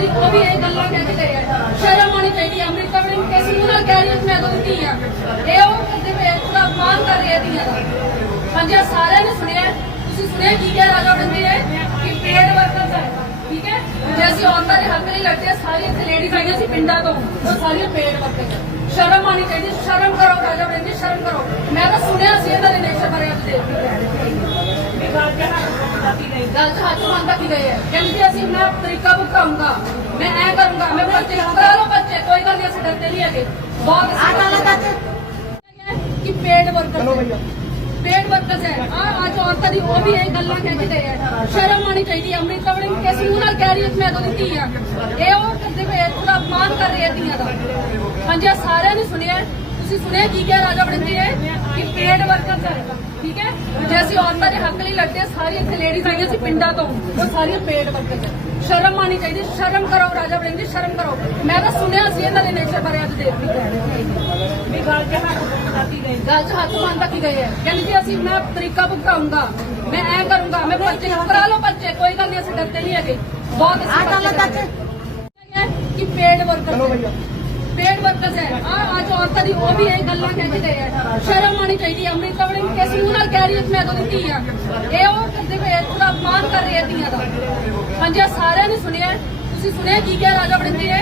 ਔਰਤਾਂ ਉਹ ਵੀ ਇਹ ਗੱਲਾਂ ਕਹਿ ਕੇ ਗਏ ਆ। ਸ਼ਰਮ ਆਉਣੀ ਚਾਹੀਦੀ ਹੈ ਅੰਮ੍ਰਿਤਾ ਬੜੀ ਕਿਸ ਨੂੰ ਨਾਲ ਕਹਿ ਰਹੀ ਹੈ ਮੈਂ ਤਾਂ ਆ। ਇਹ ਉਹ ਕਰਦੇ ਪਏ ਆ, ਅਪਮਾਨ ਕਰ ਰਹੇ ਆ ਧੀਆਂ ਦਾ। ਹਾਂਜੀ ਆਹ ਸਾਰਿਆਂ ਨੇ ਸੁਣਿਆ ਤੁਸੀਂ ਸੁਣਿਆ ਕੀ ਕਿਹਾ ਰਾਜਾ ਬੰਦੇ ਨੇ? ਕਿ ਪੇਡ ਵਰਕਰਸ ਹੈ। ਠੀਕ ਹੈ? ਜੇ ਅਸੀਂ ਔਰਤਾਂ ਦੇ ਹੱਕ ਲਈ ਲੜਦੇ ਹਾਂ ਸਾਰੀਆਂ ਇੱਥੇ ਲੇਡੀਜ਼ ਆਈਆਂ ਸੀ ਪਿੰਡਾਂ ਤੋਂ ਉਹ ਸਾਰੀਆਂ ਪੇਡ ਵਰਕਰ ਸ਼ਰਮ ਆਉਣੀ ਚਾਹੀਦੀ ਸ਼ਰਮ ਕਰੋ ਰਾਜਾ ਬੰਦੇ ਸ਼ਰਮ ਕਰੋ। ਮੈਂ ਤਾਂ ਸੁਣਿਆ ਸੀ ਇਹਨਾਂ ਦੇ ਨੇਚਰ ਬਾਰੇ ਅੱਜ ਦੇਖ ਰਹੀ ਹਾਂ ਗੱਲ ਚ ਹੱਥ ਮੰਨਦਾ ਕੀ ਗਏ ਹੈ। ਕਹਿੰਦੇ ਅਸੀਂ ਮੈਂ ਤਰੀਕਾ ਬੁਕਾਉਂਗਾ ਮੈਂ ਐ ਕਰੂੰਗਾ ਮੈਂ ਬੱਚੇ ਕਰਾ ਲਓ ਬੱਚੇ ਕੋਈ ਗੱਲ ਨਹੀਂ ਅਸੀਂ ਡਰਦੇ ਨਹੀਂ ਹੈਗੇ। ਬਹੁਤ ਆ ਗੱਲ ਕਿ ਪੇਡ ਵਰਕਰ ਪੇਡ ਵਰਕਰਸ ਹੈ। ਆ ਅੱਜ ਔਰਤਾਂ ਦੀ ਉਹ ਵੀ ਇਹ ਗੱਲਾਂ ਕਹਿ ਕੇ ਗਏ ਹੈ ਸ਼ਰਮ ਆਣੀ ਚਾਹੀਦੀ ਹੈ ਅੰਮ੍ਰਿਤਾ ਬੜੀ ਕਿਸ ਨੂੰ ਨਾਲ ਕਹਿ ਰਹੀ ਹੈ ਮੈਂ ਤਾਂ ਧੀ ਆ। ਇਹ ਉਹ ਕਰਦੇ ਪਏ ਉਹਦਾ ਅਪਮਾਨ ਕਰ ਰਹੇ ਆ ਧੀਆਂ ਦਾ। ਹਾਂਜੀ ਸਾਰਿਆਂ ਨੇ ਸੁਣਿਆ ਹੈ। ਤੁਸੀਂ ਸੁਣਿਆ ਕੀ ਕਿਹਾ ਰਾਜਾ ਬੜਿੰਦੇ ਨੇ ਕਿ ਪੇਡ ਵਰਕਰਸ ਹੈ ਠੀਕ ਹੈ ਜੇ ਅਸੀਂ ਔਰਤਾਂ ਦੇ ਹਾਂ ਸਾਰੀਆਂ ਇੱਥੇ ਲੇਡੀਜ਼ ਆਈਆਂ ਸੀ ਪਿੰਡਾਂ ਤੋਂ। ਉਹ ਸਾਰੀਆਂ ਪੇਡ ਵਰਕਰਸ ਹੈ ਸ਼ਰਮ ਆਣੀ ਚਾਹੀਦੀ ਸ਼ਰਮ ਕਰੋ ਰਾਜਾ ਬੜਿੰਦੇ ਸ਼ਰਮ ਕਰੋ ਮੈਂ ਤਾਂ ਸੁਣਿਆ ਸੀ ਇਹਨਾਂ ਦੇ ਨੇਚਰ ਬਾਰੇ ਅੱਜ ਦੇਖ ਰਹੀ ਹਾਂ ਗੱਲ ਚ ਹੱਥ ਮੰਨਦਾ ਕੀ ਗਏ? ਹੈ ਕਹਿੰਦੇ ਜੀ ਅਸੀਂ ਮੈਂ ਤਰੀਕਾ ਬੁਕਾਉਂਗਾ ਮੈਂ ਐ ਕਰੂੰਗਾ ਮੈਂ ਬੱਚੇ ਕਰਾ ਲਓ ਬੱਚੇ ਕੋਈ ਗੱਲ ਨਹੀਂ ਅਸੀਂ ਡਰਦੇ ਨਹੀਂ ਹੈਗੇ। ਬਹੁਤ ਗੱਲ ਕਿ ਪੇਡ ਵਰਕਰ ਪੇਡ ਵਰਕਰਸ ਹੈ ਆ। ਅੱਜ ਔਰਤਾਂ ਦੀ ਉਹ ਵੀ ਇਹ ਗੱਲਾਂ ਕਹਿ ਕੇ ਗਏ ਹੈ ਸ਼ਰਮ ਆਣੀ ਚਾਹੀਦੀ ਹੈ ਅੰਮ੍ਰਿਤਾ ਬੜੀ ਕਿਸ ਨੂੰ ਕਹਿ ਰਹੀ ਹੈ ਕਿ ਮੈਂ ਤਾਂ ਧੀ ਆ। ਇਹ ਉਹ ਕਰਦੇ ਪਏ ਆ, ਉਹਦਾ ਅਪਮਾਨ ਕਰ ਰਹੇ ਆ ਧੀਆਂ ਦਾ। ਹਾਂਜੀ ਆਹ ਸਾਰਿਆਂ ਨੇ ਸੁਣਿਆ ਹੈ। ਤੁਸੀਂ ਸੁਣਿਆ ਕੀ ਕਿਹਾ ਰਾਜਾ ਬੜਿੰਦੇ ਨੇ?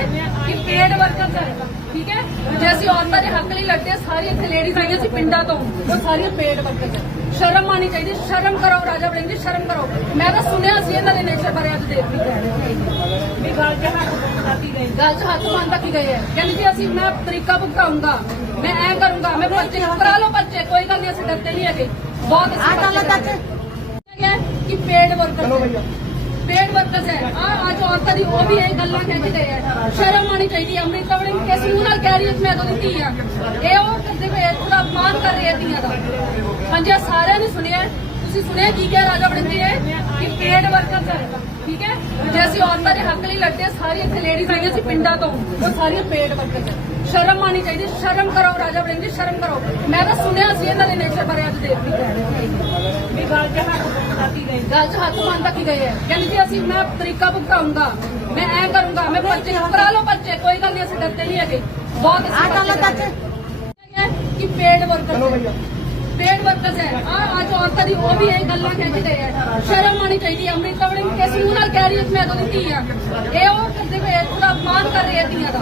ਕਿ ਪੇਡ ਵਰਕਰਸ ਹੈ ਠੀਕ ਹੈ? ਜੇ ਅਸੀਂ ਔਰਤਾਂ ਦੇ ਹੱਕ ਲਈ ਲੜਦੇ ਹਾਂ ਸਾਰੀਆਂ ਇੱਥੇ ਲੇਡੀਜ਼ ਆਈਆਂ ਸੀ ਪਿੰਡਾਂ ਤੋਂ। ਉਹ ਸਾਰੀਆਂ ਪੇਡ ਵਰਕਰਸ ਹੈ ਸ਼ਰਮ ਆਣੀ ਚਾਹੀਦੀ ਸ਼ਰਮ ਕਰੋ ਰਾਜਾ ਬੜਿੰਦੇ ਸ਼ਰਮ ਕਰੋ। ਮੈਂ ਤਾਂ ਸੁਣਿਆ ਸੀ ਇਹਨਾਂ ਦੇ ਨੇਚਰ ਬਾਰੇ ਅੱਜ ਦੇਖ ਰਹੀ ਹਾਂ ਗੱਲ ਚ ਹੱਥ ਮੰਨਦਾ ਕੀ ਗਏ ਹੈ? ਕਹਿੰਦੇ ਜੀ ਅਸੀਂ ਮੈਂ ਤਰੀਕਾ ਬੁਕਾਉਂਗਾ ਮੈਂ ਐ ਕਰੂੰਗਾ ਮੈਂ ਬੱਚੇ ਕਰਾ ਲਓ ਬੱਚੇ ਕੋਈ ਗੱਲ ਨਹੀਂ ਅਸੀਂ ਡਰਦੇ ਨਹੀਂ ਹੈਗੇ। ਬਹੁਤ ਆ ਗੱਲ ਹੈ। ਕਿ ਪੇਡ ਵਰਕਰ ਪੇਡ ਵਰਕਰਸ ਹੈ। ਆ ਅੱਜ ਔਰਤਾਂ ਦੀ ਉਹ ਵੀ ਇਹ ਗੱਲਾਂ ਕਹਿ ਕੇ ਗਏ ਹੈ ਸ਼ਰਮ ਆਣੀ ਚਾਹੀਦੀ ਹੈ। ਅੰਮ੍ਰਿਤਾ ਬੜੀ ਕਿਸ ਨੂੰ ਨਾਲ ਕਹਿ ਰਹੀ ਹੈ ਕਿ ਮੈਂ ਤਾਂ ਧੀ ਆ। ਇਹ ਉਹਦਾ ਅਪਮਾਨ ਕਰ ਰਹੇ ਆ ਧੀਆਂ ਦਾ। ਹਾਂਜੀ ਆਹ ਸਾਰਿਆਂ ਨੇ ਸੁਣਿਆ ਹੈ। ਤੁਸੀਂ ਸੁਣਿਆ ਕੀ ਕਿਹਾ ਰਾਜਾ ਬੜਿੰਦੇ ਨੇ ਕਿ ਪੇਡ ਵਰਕਰਸ ਹੈ। ਠੀਕ ਹੈ? ਜੇ ਅਸੀਂ ਔਰਤਾਂ ਦੇ ਹੱਕ ਲਈ ਲੜਦੇ ਹਾਂ ਸਾਰੀਆਂ ਇੱਥੇ ਲੇਡੀਜ਼ ਆਈਆਂ ਸੀ ਪਿੰਡਾਂ ਤੋਂ। ਉਹ ਸਾਰੀਆਂ ਪੇਡ ਵਰਕਰਸ ਹੈ। ਸ਼ਰਮ ਆਣੀ ਚਾਹੀਦੀ ਸ਼ਰਮ ਕਰੋ ਰਾਜਾ ਬੜਿੰਦੇ ਸ਼ਰਮ ਕਰੋ। ਮੈਂ ਤਾਂ ਸੁਣਿਆ ਸੀ ਇਹਨਾਂ ਦੇ ਨੇਚਰ ਬਾਰੇ ਅੱਜ ਦੇਖ ਰਹੀ ਹਾਂ ਗੱਲ ਚ ਹੱਥ ਮੰਨਦਾ ਕੀ ਗਏ ਹੈ। ਕਹਿੰਦੇ ਜੀ ਅਸੀਂ ਮੈਂ ਤਰੀਕਾ ਬੁਕਾਉਂਗਾ ਮੈਂ ਐ ਕਰੂੰਗਾ ਮੈਂ ਬੱਚੇ ਕਰਾ ਲਓ ਬੱਚੇ ਕੋਈ ਗੱਲ ਨਹੀਂ ਅਸੀਂ ਡਰਦੇ ਨਹੀਂ ਹੈਗੇ। ਬਹੁਤ ਗੱਲ ਹੈ ਕਿ ਪੇਡ ਵਰਕਰ ਪੇਡ ਵਰਕਰਸ ਹੈ ਆ ਅੱਜ ਔਰਤਾਂ ਦੀ ਉਹ ਵੀ ਇਹ ਗੱਲਾਂ ਕਹਿ ਗਏ ਹੈ ਸ਼ਰਮ ਆਣੀ ਚਾਹੀਦੀ ਹੈ ਅੰਮ੍ਰਿਤਾ ਬੜੀ ਕਿਸ ਨੂੰ ਨਾਲ ਕਹਿ ਰਹੀ ਹੈ ਮੈਂ ਤਾਂ ਧੀ ਆ। ਇਹ ਉਹ ਕਰਦੇ ਪਏ ਆ, ਅਪਮਾਨ ਕਰ ਰਹੇ ਆ ਧੀਆਂ ਦਾ।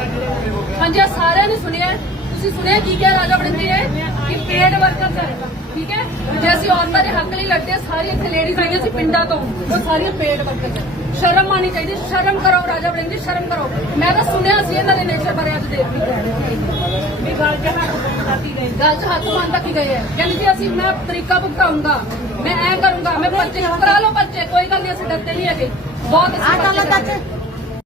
ਹਾਂਜੀ ਸਾਰਿਆਂ ਨੇ ਸੁਣਿਆ ਤੁਸੀਂ ਸੁਣਿਆ ਕੀ ਕਿਹਾ ਰਾਜਾ ਬੜਿੰਦੇ ਨੇ? ਕਿ ਪੇਡ ਵਰਕਰਸ ਹੈ। ਠੀਕ ਹੈ? ਜੇ ਅਸੀਂ ਔਰਤਾਂ ਦੇ ਹੱਕ ਲਈ ਲੜਦੇ ਹਾਂ ਸਾਰੀਆਂ ਇੱਥੇ ਲੇਡੀਜ਼ ਆਈਆਂ ਸੀ ਪਿੰਡਾਂ ਤੋਂ। ਉਹ ਸਾਰੀਆਂ ਪੇੜ ਵਰਕਰ ਸ਼ਰਮ ਆਣੀ ਚਾਹੀਦੀ ਸ਼ਰਮ ਕਰੋ ਰਾਜਾ ਬੜਿੰਦੇ ਸ਼ਰਮ ਕਰੋ। ਮੈਂ ਤਾਂ ਸੁਣਿਆ ਸੀ ਇਹਨਾਂ ਦੇ ਨੇਚਰ ਬਾਰੇ ਅੱਜ ਦੇਖ ਰਹੀ ਗੱਲ ਚ ਹੱਥ ਮੰਨਦਾ ਕੀ ਗਏ ਹੈ ਕਹਿੰਦੇ ਜੀ ਅਸੀਂ ਮੈਂ ਤਰੀਕਾ ਬੁਕਾਉਂਗਾ ਮੈਂ ਐ ਕਰੂੰਗਾ ਮੈਂ ਬੱਚੇ ਕਰਾ ਲਓ ਬੱਚੇ ਕੋਈ ਗੱਲ ਨਹੀਂ ਅਸੀਂ ਡਰਦੇ ਨਹੀਂ ਹੈਗੇ। ਬਹੁਤ ਆ ਗੱਲ